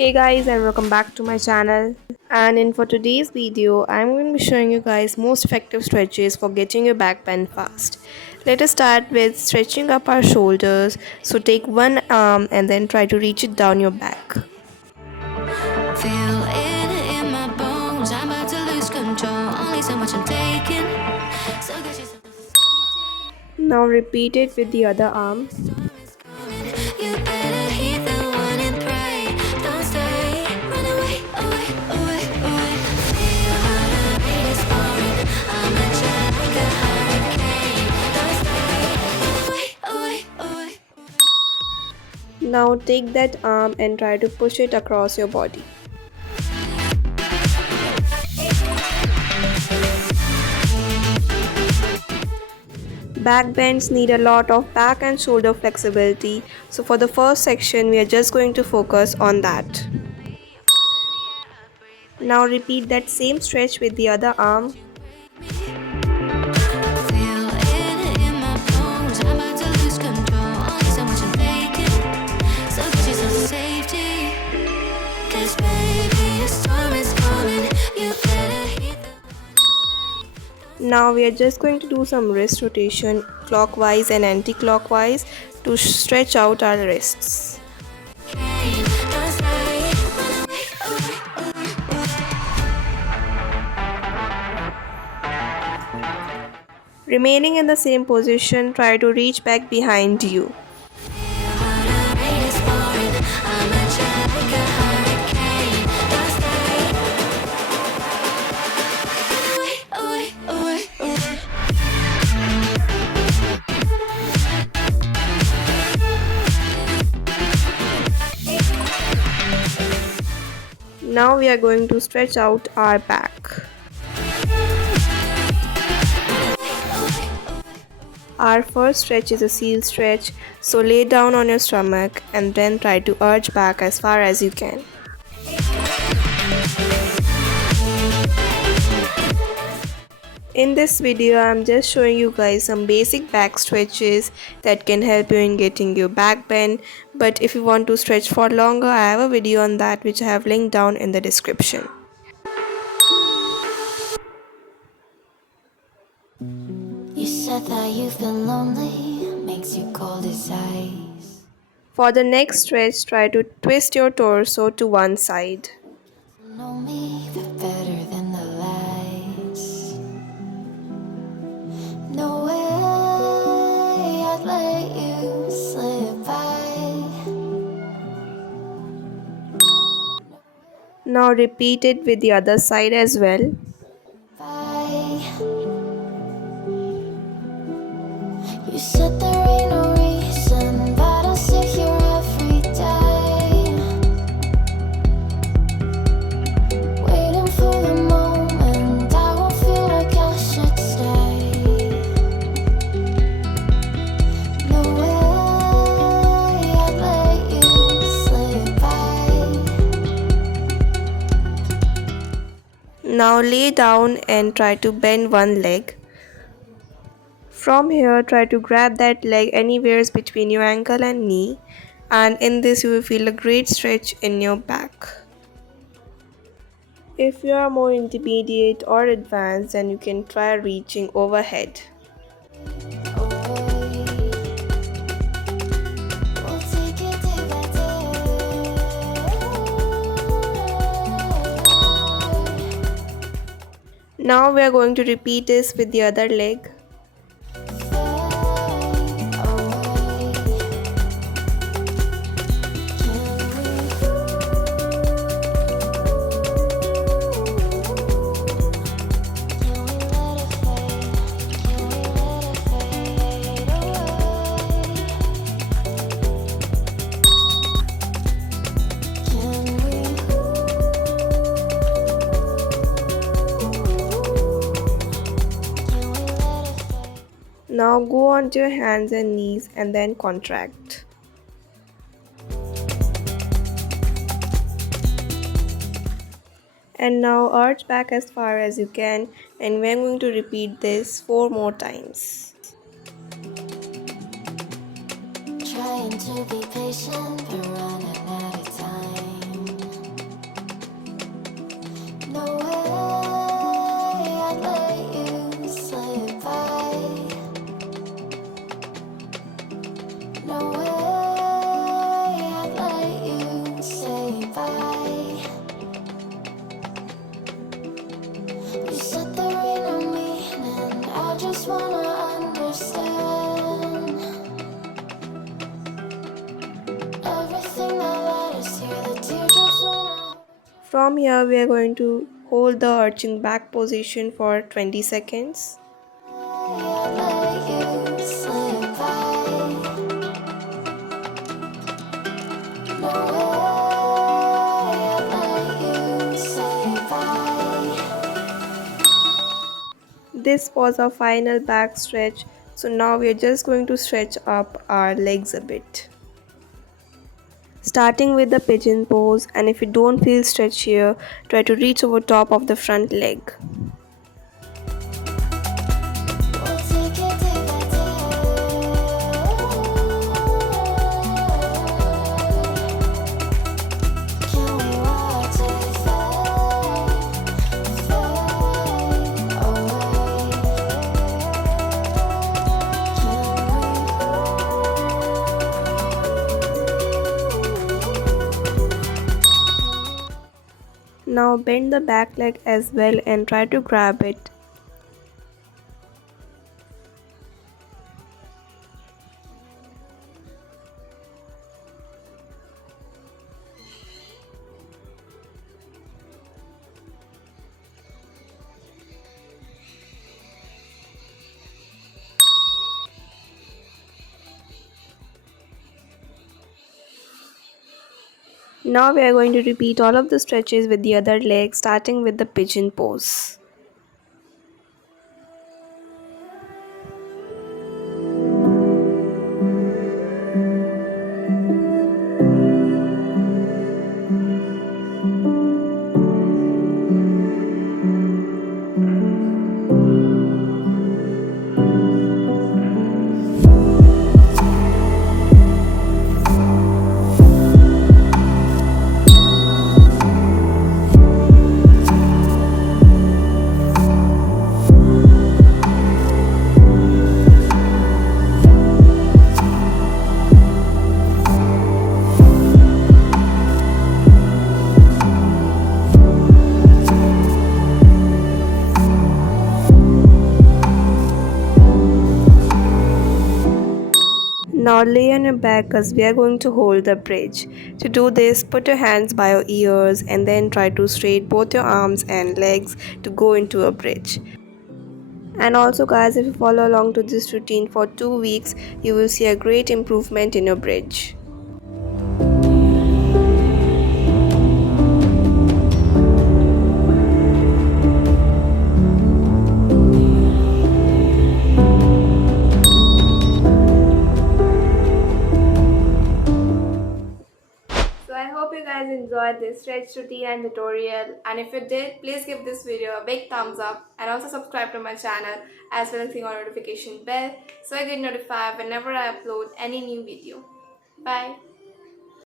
Hey guys, and welcome back to my channel. And in for today's video, I'm going to be showing you guys most effective stretches for getting your back bend fast. Let us start with stretching up our shoulders. So take one arm and then try to reach it down your back. Feel it in my bones. I'm about to lose control. Only so much I'm taking. So get yourself to safety. Now repeat it with the other arm. Storm is coming. You better heed the one and pray. Don't stay. Run away, away, away, away. Feel your heart rate is pouring. I'm a jet like a hurricane. Don't stay. Run away, away, away. Now take that arm and try to push it across your body. Back bends need a lot of back and shoulder flexibility, so for the first section we are just going to focus on that. Now repeat that same stretch with the other arm. Feel it in my bones. I'm about to lose control. Only so much I'm taking. So get yourself to safety. 'Cause baby, a storm is coming. You better heed the Now we are just going to do some wrist rotation clockwise and anti-clockwise to stretch out our wrists. cane. Don't stay. Run away, Remaining in the same position, try to reach back behind you. your heart rate is pouring. I'm a jet like a hurricane. Don't stay. Run away, away, away. Now we are going to stretch out our back. Our first stretch is a seal stretch, so lay down on your stomach and then try to arch back as far as you can. In this video, I'm just showing you guys some basic back stretches that can help you in getting your back bend. But if you want to stretch for longer, I have a video on that which I have linked down in the description. You said that you've been lonely, makes you cold as ice. For the next stretch, try to twist your torso to one side. Know me better than the lies. No way I'd let you slip by. Now repeat it with the other side as well. By. You said there ain't no reason, but I'll sit here every day, waiting for the moment I won't feel like I should stay. No way I'd let you slip by. Now lay down and try to bend one leg. From here, try to grab that leg anywhere between your ankle and knee, and in this you will feel a great stretch in your back. If you are more intermediate or advanced, then you can try reaching overhead. Now we are going to repeat this with the other leg. Now go onto your hands and knees and then contract. And now arch back as far as you can, and we're going to repeat this 4 more times. Trying to be patient, but running out of time. From here, we are going to hold the arching back position for 20 seconds. Let you slip by. No way let you say bye. This was our final back stretch. So now we are just going to stretch up our legs a bit. Starting with the pigeon pose, and if you don't feel stretch here, try to reach over top of the front leg. We'll take it day by day. Can we watch it fade Now bend the back leg as well and try to grab it. Now we are going to repeat all of the stretches with the other leg, starting with the pigeon pose. Now lay on your back as we are going to hold the bridge. To do this, put your hands by your ears and then try to straight both your arms and legs to go into a bridge. And also guys, if you follow along to this routine for 2 weeks, you will see a great improvement in your bridge. So I hope you guys enjoyed this stretch routine and tutorial, and if you did, please give this video a big thumbs up and also subscribe to my channel as well as click on notification bell so I get notified whenever I upload any new video. Bye.